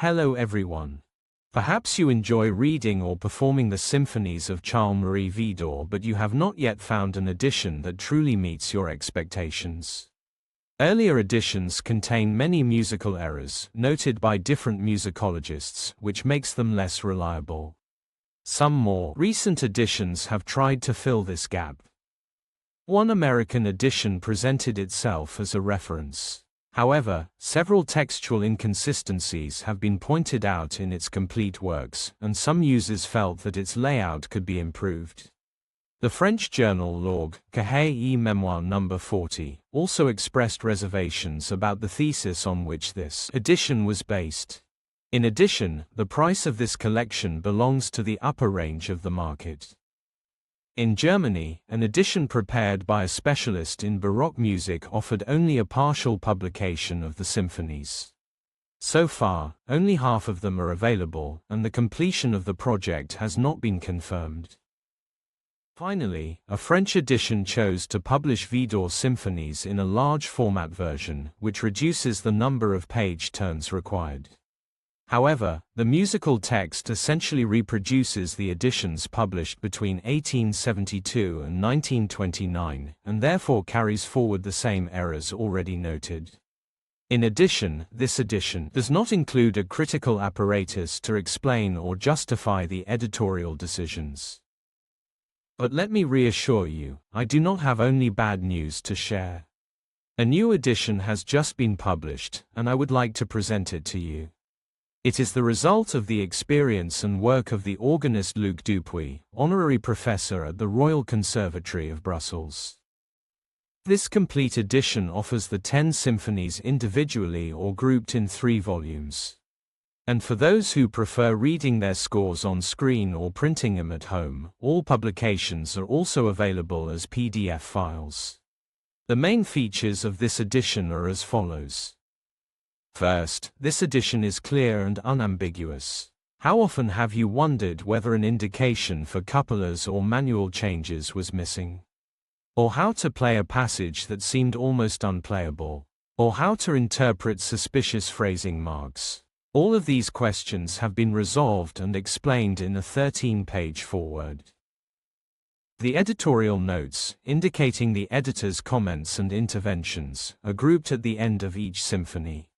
Hello everyone. Perhaps you enjoy reading or performing the symphonies of Charles-Marie WIDOR, but you have not yet found an edition that truly meets your expectations. Earlier editions contain many musical errors, noted by different musicologists, which makes them less reliable. Some more recent editions have tried to fill this gap. One American edition presented itself as a reference. However, several textual inconsistencies have been pointed out in its complete works, and some users felt that its layout could be improved. The French journal L'Orgue, Cahiers et Mémoires No. 40, also expressed reservations about the thesis on which this edition was based. In addition, the price of this collection belongs to the upper range of the market. In Germany, an edition prepared by a specialist in Baroque music offered only a partial publication of the symphonies. So far, only half of them are available, and the completion of the project has not been confirmed. Finally, a French edition chose to publish WIDOR symphonies in a large format version, which reduces the number of page turns required. However, the musical text essentially reproduces the editions published between 1872 and 1929, and therefore carries forward the same errors already noted. In addition, this edition does not include a critical apparatus to explain or justify the editorial decisions. But let me reassure you, I do not have only bad news to share. A new edition has just been published, and I would like to present it to you. It is the result of the experience and work of the organist Luc DUPUIS, honorary professor at the Royal Conservatory of Brussels. This complete edition offers the 10 symphonies individually or grouped in 3 volumes. And for those who prefer reading their scores on screen or printing them at home, all publications are also available as PDF files. The main features of this edition are as follows. First, this edition is clear and unambiguous. How often have you wondered whether an indication for couplers or manual changes was missing? Or how to play a passage that seemed almost unplayable? Or how to interpret suspicious phrasing marks? All of these questions have been resolved and explained in a 13-page foreword. The editorial notes, indicating the editor's comments and interventions, are grouped at the end of each symphony.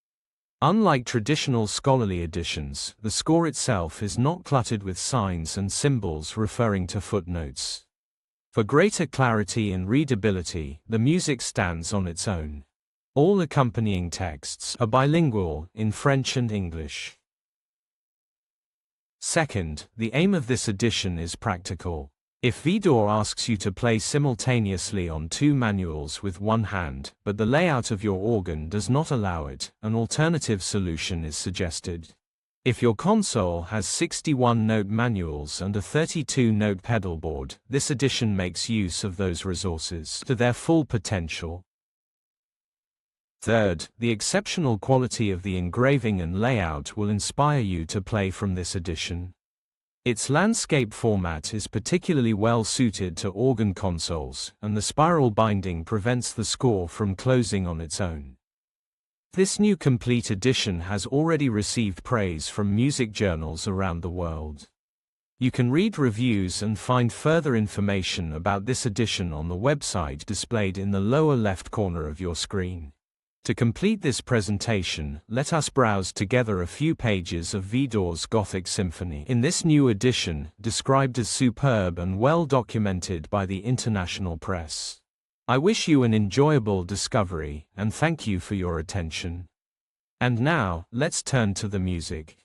Unlike traditional scholarly editions, the score itself is not cluttered with signs and symbols referring to footnotes. For greater clarity and readability, the music stands on its own. All accompanying texts are bilingual, in French and English. Second, the aim of this edition is practical. If WIDOR asks you to play simultaneously on 2 manuals with one hand, but the layout of your organ does not allow it, an alternative solution is suggested. If your console has 61-note manuals and a 32-note pedalboard, this edition makes use of those resources to their full potential. Third, the exceptional quality of the engraving and layout will inspire you to play from this edition. Its landscape format is particularly well suited to organ consoles, and the spiral binding prevents the score from closing on its own. This new complete edition has already received praise from music journals around the world. You can read reviews and find further information about this edition on the website displayed in the lower left corner of your screen. To complete this presentation, let us browse together a few pages of WIDOR's Gothic Symphony in this new edition, described as superb and well documented by the international press. I wish you an enjoyable discovery, and thank you for your attention. And now, let's turn to the music.